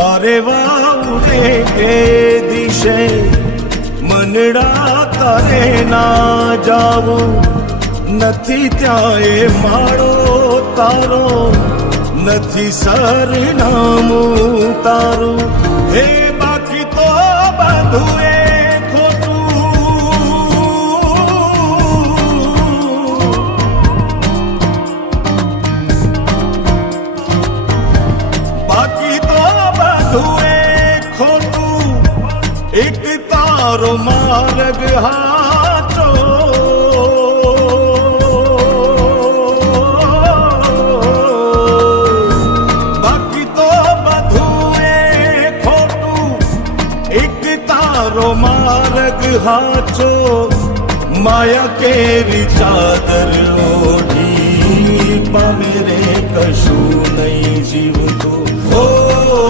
પારેવા ઉડે એ દિશે મનડા તારે ના જાવું નથી ત્યાં એ માળો તારો નથી સરનામું તારું હે બાકી તો બધું એ एक तारो मार्ग हाचो बाकी तो बधुए खोटू एक तारो मार्ग हाचो माया केरी चादर ओढ़ी पामेरे कशू नहीं जीव तो